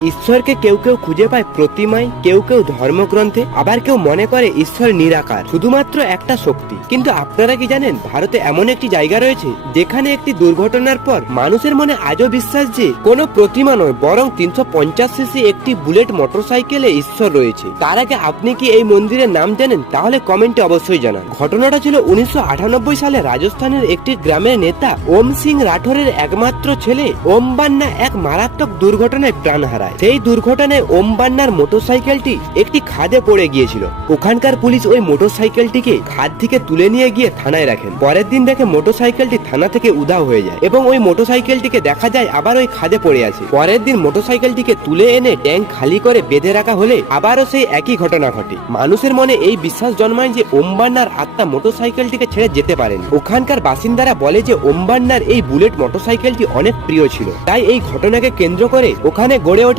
ঈশ্বরকে কেউ কেউ খুঁজে পায় প্রতিমায়, কেউ কেউ ধর্মগ্রন্থে, আবার কেউ মনে করে ঈশ্বর নিরাকার, শুধুমাত্র একটা শক্তি। কিন্তু আপনারা কি জানেন, ভারতে এমন একটি জায়গা রয়েছে যেখানে একটি দুর্ঘটনার পর মানুষের মনে আজও বিশ্বাস যে কোনো প্রতিমা নয়, বরং 350 সিসি একটি বুলেট মোটরসাইকেলে ঈশ্বর রয়েছে। তার আগে আপনি কি এই মন্দিরের নাম জানেন? তাহলে কমেন্টে অবশ্যই জানান। ঘটনাটা ছিল 1998 সালে রাজস্থানের একটি গ্রামের নেতা ওম সিং রাঠোরের একমাত্র ছেলে ওম বান্না এক মারাত্মক দুর্ঘটনায় প্রাণ হারায়। সেই দুর্ঘটনায় ওম বান্নার মোটরসাইকেলটি একটি খাদে পড়ে গিয়েছিল। ওখানকার পুলিশ ওই মোটরসাইকেলটিকে খাদ থেকে তুলে নিয়ে গিয়ে থানায় রাখেন। পরের দিন দেখে মোটরসাইকেলটি থানা থেকে উধাও হয়ে যায় এবং ওই মোটরসাইকেলটিকে দেখা যায় আবার ওই খাদে পড়ে আছে। পরের দিন মোটরসাইকেলটিকে তুলে এনে ট্যাঙ্ক খালি করে বেঁধে রাখা হলে আবারও সেই একই ঘটনা ঘটে। মানুষের মনে এই বিশ্বাস জন্মায় যে ওম বান্নার আত্মা মোটরসাইকেলটিকে ছেড়ে যেতে পারেন। ওখানকার বাসিন্দারা বলে যে ওম বান্নার এই বুলেট মোটরসাইকেলটি অনেক প্রিয় ছিল, তাই এই ঘটনাকে কেন্দ্র করে ওখানে গড়ে ওঠে